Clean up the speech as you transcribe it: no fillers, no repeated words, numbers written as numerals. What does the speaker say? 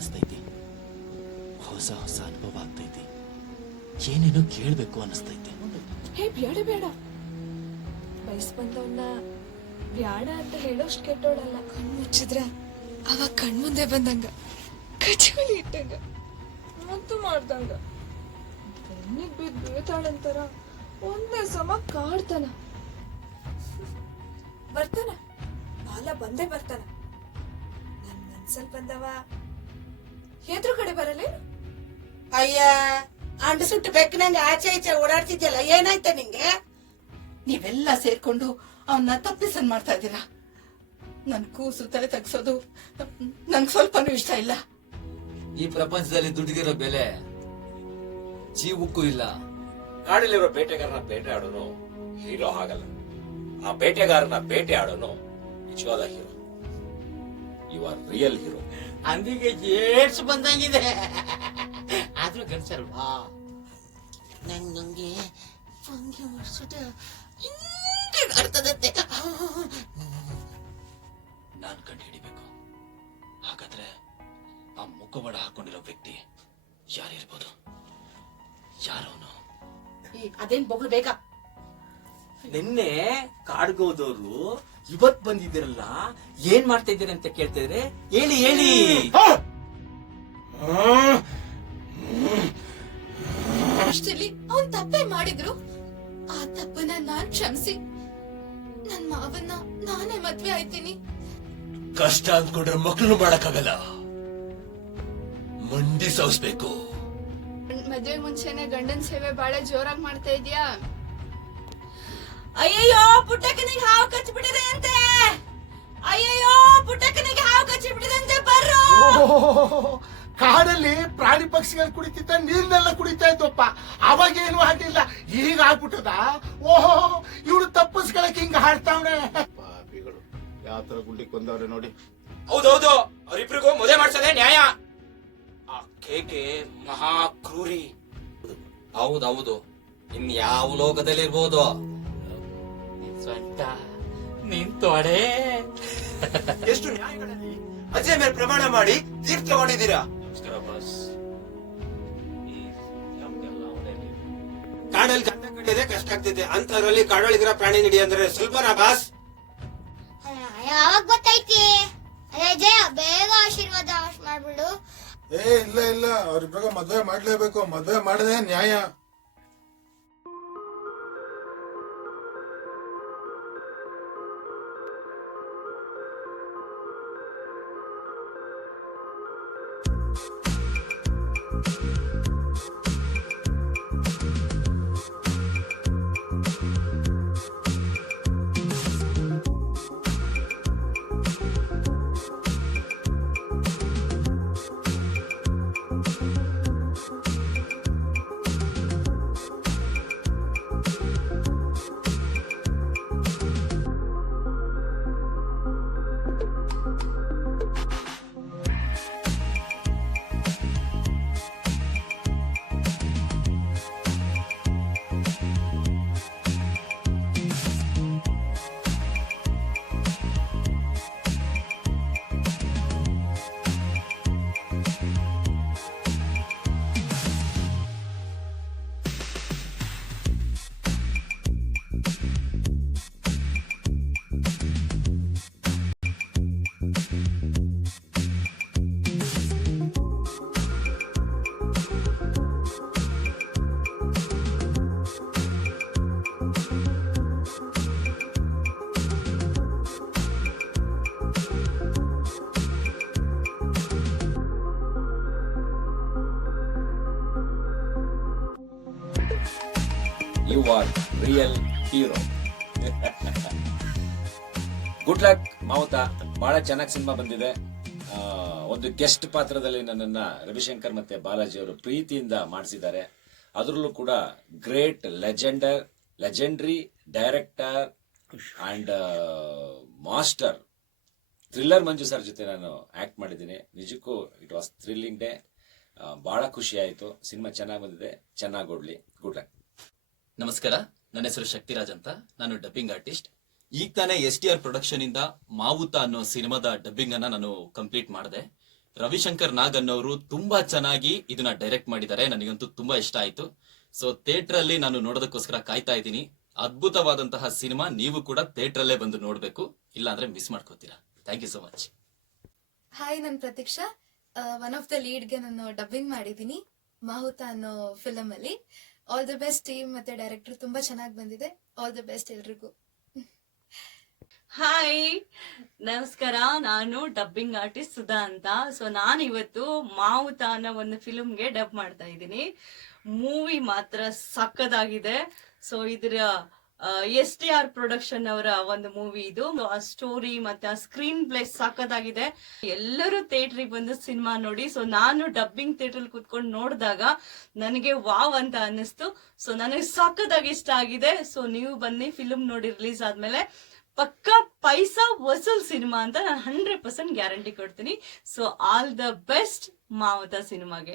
ಅನಿಸ್ತೈತಿ. ಹೊಸ ಹೊಸ ಅನುಭವ ಆಗ್ತೈತಿ. ಏನೇನೋ ಕೇಳ್ಬೇಕು ಅನಿಸ್ತೈತಿ. ಹೇ ಬೇಡ ಬೇಡ, ವಯಸ್ಸು ಬಂದವನ್ನ ಬ್ಯಾಡ ಅಂತ ಹೇಳೋಷ್ಟು ಕೆಟ್ಟೋಳಲ್ಲ. ಕಣ್ಣು ಮುಚ್ಚಿದ್ರ ಅವ ಕಣ್ಮುಂದೆ ಬಂದಂಗ, ಕಚ್ಕಲಿ ಇಟ್ಟಂಗ, ಮತ್ತು ಮಾಡ್ದಂಗ, ಬೆನ್ನಿಗೆ ಬಿದ್ದು ಬೀಳ್ತಾಳಂತಾರ ಒಂದೇ ಸಮ ಕಾಡ್ತಾನ. ಬರ್ತಾನ, ಬಾಲ ಬಂದೇ ಬರ್ತಾನ. ನನ್ ಮನ್ಸಲ್ ಬಂದವ ಎದುರು ಕಡೆ ಬರಲೇನು? ಅಯ್ಯ, ಅಂಡು ಸುಟ್ಟು ಬೆಕ್ಕನಂಗ ಆಚೆ ಈಚೆ ಓಡಾಡ್ತಿದ್ಯಲ್ಲ, ಏನಾಯ್ತ ನಿಂಗೆ? ನೀವೆಲ್ಲ ಸೇರ್ಕೊಂಡು ಅವನ್ನ ತಪ್ಪಿಸನ್ ಮಾಡ್ತಾ ಇದ್ದೀರಾ. ನನ್ ಕೂಸು ತಲೆ ತಗ್ಸೋದು ನಂಗೆ ಸ್ವಲ್ಪನೂ ಇಷ್ಟ ಇಲ್ಲ. ಈ ಪ್ರಪಂಚದಲ್ಲಿ ದುಡ್ಡಿಗಿರೋ ಬೆಲೆ ಜೀವಕ್ಕೂ ಇಲ್ಲ. ಕಾಡಲ್ಲಿರೋ ಬೇಟೆಗಾರನ ಬೇಟೆ ಆಡೋನು ಹೀರೋ ಆಗಲ್ಲ. ಆ ಬೇಟೆಗಾರನ ಬೇಟೆ ಆಡೋನು ನಿಜವಾದ hero. You are real hero. ಅಂದಿಗೆ ಏಡ್ಸ್ ಬಂದಂಗಿದೆ. ಆದ್ರೂ ಗಂಡಸಲ್ವಾ? ನಂಗೆ ನಾನ್ ಕಂಡು ಹಿಡಿಬೇಕು. ಹಾಗಾದ್ರೆ ಆ ಮುಖವಾಡ ಹಾಕೊಂಡಿರೋ ವ್ಯಕ್ತಿ ಯಾರಿರ್ಬೋದು? ಯಾರವನು? ಅದೇನ್ ಬಹು ಬೇಗ ನಿನ್ನೆ ಕಾಡ್ಗೋದವ್ರು ಇವತ್ ಬಂದಿದ್ದೀರಲ್ಲ, ಏನ್ ಮಾಡ್ತಾ ಇದ್ದೀರಿ ಅಂತ ಕೇಳ್ತಿದ್ರೆ ಹೇಳಿ ಹೇಳಿ. ಅಷ್ಟರಲ್ಲಿ ಅವನ್ ತಪ್ಪೇ ಮಾಡಿದ್ರು. ಆ ತಪ್ಪನ್ನ ನಾನ್ ಕ್ಷಮಿಸಿ ನನ್ ಮಾವನ್ನ ನಾನೇ ಮದ್ವೆ ಆಯ್ತೀನಿ. ಕಷ್ಟ ಅಂದ್ಕೊಂಡ್ರೆ ಮಕ್ಕಳು ಮಾಡಕ್ಕಾಗಲ್ಲ. ಮಂಡಿ ಸೌಸ್ಬೇಕು. ಮದ್ವೆ ಮುಂಚೆನೆ ಗಂಡನ್ ಸೇವೆ ಬಾಳ ಜೋರಾಗಿ ಮಾಡ್ತಾ ಇದ್ಯಾ? ಅಯ್ಯಯ್ಯೋ, ಪುಟ್ಟಕ್ಕನಿಗೆ ಹಾವು ಕಚ್ಚಿಬಿಟ್ಟಿದೆ ಅಂತೆ. ಅಯ್ಯಯ್ಯೋ, ಪುಟ್ಟಕ್ಕನಿಗೆ ಹಾವು ಕಚ್ಚಿಬಿಟ್ಟಿದೆ ಅಂತೆ. ಬರ್ರೋ. ಕಾಡಲ್ಲಿ ಪ್ರಾಣಿ ಪಕ್ಷಿಗಳು ಕುಡಿತಿದ್ದ ನೀರ್ನೆಲ್ಲ ಕುಡಿತಾ ಇದ್ವಪ್ಪ. ಅವಾಗ ಏನು ಆಗಿಲ್ಲ, ಈಗ ಆಗ್ಬಿಟ್ಟದ. ಓಹೋ, ಇವಳು ತಪ್ಪಿಸ್ಕೊಳಕ್ ಹಿಂಗ ಹಾಡ್ತಾವನೆ. ಪಾಪಿಗಳು ಯಾವ ತರ ಗುಡ್ಲಿಕ್ ಬಂದವ್ರೆ ನೋಡಿ. ಹೌದೌದು, ಅವರಿಬ್ರಿಗೂ ಮದುವೆ ಮಾಡ್ಸೋದೇ ನ್ಯಾಯ. ಆ ಕೇಕೆ ಮಹಾ ಕ್ರೂರಿ. ಹೌದೌದು, ಇನ್ ಯಾವ ಲೋಕದಲ್ಲಿ ಇರ್ಬೋದು. ಸೊಂಟ ನಿನ್ ತೊಡೆ. ಎಷ್ಟು ನ್ಯಾಯಗಳಲ್ಲಿ ಅಜಯ್ ಮೇಲೆ ಪ್ರಮಾಣ ಮಾಡಿ ತೀರ್ಥ ತಗೊಂಡಿದ್ದೀರಾ. ಕಾಡಲ್ಲಿ ಗಂಡ ಕಡಿಯೋದೇ ಕಷ್ಟ ಆಗ್ತಿದೆ, ಅಂತದ್ರಲ್ಲಿ ಕಾಡೊಳಗಿರೋ ಪ್ರಾಣಿ ನಿಡಿ ಅಂದ್ರೆ ಸ್ವಲ್ಪನಾ ಬಾಸ್? ಯಾವಾಗ ಗೊತ್ತೈತಿ? ಜಯ ಬೇಗ ಆಶೀರ್ವಾದ ಮಾಡ್ಬಿಡು. ಇಲ್ಲ ಇಲ್ಲ, ಅವ್ರಿಬ್ರಾಗ ಮದ್ವೆ ಮಾಡ್ಲೇಬೇಕು. ಮದ್ವೆ ಮಾಡದೆ ನ್ಯಾಯ. You are real hero. Good luck Mavuta. ಬಹಳ ಚೆನ್ನಾಗಿ ಸಿನಿಮಾ ಬಂದಿದೆ. ಒಂದು ಗೆಸ್ಟ್ ಪಾತ್ರದಲ್ಲಿ ನನ್ನನ್ನ ರವಿಶಂಕರ್ ಮತ್ತೆ ಬಾಲಾಜಿ ಅವರು ಪ್ರೀತಿಯಿಂದ ಮಾಡಿಸಿದ್ದಾರೆ. ಅದರಲ್ಲೂ ಕೂಡ great legendary director and master thriller Manju sir ಜೊತೆ ನಾನು ಆಕ್ಟ್ ಮಾಡಿದ್ದೀನಿ. ನಿಜಕ್ಕೂ ಇಟ್ ವಾಸ್ ಥ್ರಿಲ್ಲಿಂಗ್ ಡೇ. ಬಹಳ ಖುಷಿ ಆಯಿತು. ಸಿನಿಮಾ ಚೆನ್ನಾಗಿ ಬಂದಿದೆ, ಚೆನ್ನಾಗಿ ಓಡ್ಲಿ. Good luck. ನಮಸ್ಕಾರ, ನನ್ನ ಹೆಸರು ಶಕ್ತಿರಾಜ್ ಅಂತ. ನಾನು ಡಬ್ಬಿಂಗ್ ಆರ್ಟಿಸ್ಟ್. ಈಗ ತಾನೇ STR ಪ್ರೊಡಕ್ಷನ್ ಇಂದ ಮಾವುತ ಅನ್ನೋ ಸಿನಿಮಾದ ಡಬ್ಬಿಂಗ್ ಅನ್ನ ನಾನು ಕಂಪ್ಲೀಟ್ ಮಾಡಿದೆ. ರವಿಶಂಕರ್ ನಾಗ್ ಅನ್ನೋರು ತುಂಬಾ ಚೆನ್ನಾಗಿ ಇದನ್ನ ಡೈರೆಕ್ಟ್ ಮಾಡಿದ್ದಾರೆ. ನನಗಂತೂ ತುಂಬಾ ಇಷ್ಟ ಆಯ್ತು. ಸೊ ಥಿಯೇಟರ್ ಅಲ್ಲಿ ನಾನು ನೋಡೋದಕ್ಕೋಸ್ಕರ ಕಾಯ್ತಾ ಇದ್ದೀನಿ. ಅದ್ಭುತವಾದಂತಹ ಸಿನಿಮಾ. ನೀವು ಕೂಡ ಥಿಯೇಟರ್ ಅಲ್ಲೇ ಬಂದು ನೋಡ್ಬೇಕು, ಇಲ್ಲ ಅಂದ್ರೆ ಮಿಸ್ ಮಾಡ್ಕೋತೀರಾ. Thank you so much. Hi, ನನ್ ಪ್ರತೀಕ್ಷಾ. ಒನ್ ಆಫ್ ದ ಲೀಡ್ಗೆ ನಾನು ಡಬ್ಬಿಂಗ್ ಮಾಡಿದೀನಿ ಮಾಹುತ ಅನ್ನೋ ಫಿಲಮ್ ಅಲ್ಲಿ. ಆಲ್ ದಿ ಬೆಸ್ಟ್ ಟೀಮ್ ಮತ್ತೆ ಡೈರೆಕ್ಟರ್, ತುಂಬಾ ಚೆನ್ನಾಗಿ ಬಂದಿದೆ. ಆಲ್ ದಿ ಬೆಸ್ಟ್ ಎಲ್ರಿಗೂ. ಹಾಯ್, ನಮಸ್ಕಾರ. ನಾನು ಡಬ್ಬಿಂಗ್ ಆರ್ಟಿಸ್ಟ್ ಸುಧಾ ಅಂತ. ಸೊ ನಾನು ಇವತ್ತು ಮಾವುತ ಅನ್ನೋ ಒಂದು ಫಿಲ್ಮ್ಗೆ ಡಬ್ ಮಾಡ್ತಾ ಇದ್ದೀನಿ. ಮೂವಿ ಮಾತ್ರ ಸಕ್ಕದಾಗಿದೆ. ಸೊ ಇದರ STR ಪ್ರೊಡಕ್ಷನ್ ಅವರ ಒಂದು ಮೂವಿ ಇದು. ಆ ಸ್ಟೋರಿ ಮತ್ತೆ ಆ ಸ್ಕ್ರೀನ್ ಪ್ಲೇ ಸಕ್ಕದಾಗಿದೆ. ಎಲ್ಲರೂ ಥಿಯೇಟ್ರಿಗೆ ಬಂದು ಸಿನಿಮಾ ನೋಡಿ. ಸೊ ನಾನು ಡಬ್ಬಿಂಗ್ ಥಿಯೇಟರ್ ಕೂತ್ಕೊಂಡು ನೋಡಿದಾಗ ನನಗೆ ವಾವ್ ಅಂತ ಅನ್ನಿಸ್ತು. ಸೊ ನನಗೆ ಸಕ್ಕದಾಗಿ ಇಷ್ಟ ಆಗಿದೆ. ಸೊ ನೀವು ಬನ್ನಿ, ಫಿಲ್ಮ್ ನೋಡಿ ರಿಲೀಸ್ ಆದ್ಮೇಲೆ ಪಕ್ಕಾ ಪೈಸಾ ವಸೂಲ್ ಸಿನಿಮಾ ಅಂತ ನಾನು 100% ಗ್ಯಾರಂಟಿ ಕೊಡ್ತೀನಿ. ಸೊ ಆಲ್ ದ ಬೆಸ್ಟ್ ಮಾವುತ ಸಿನಿಮಾಗೆ.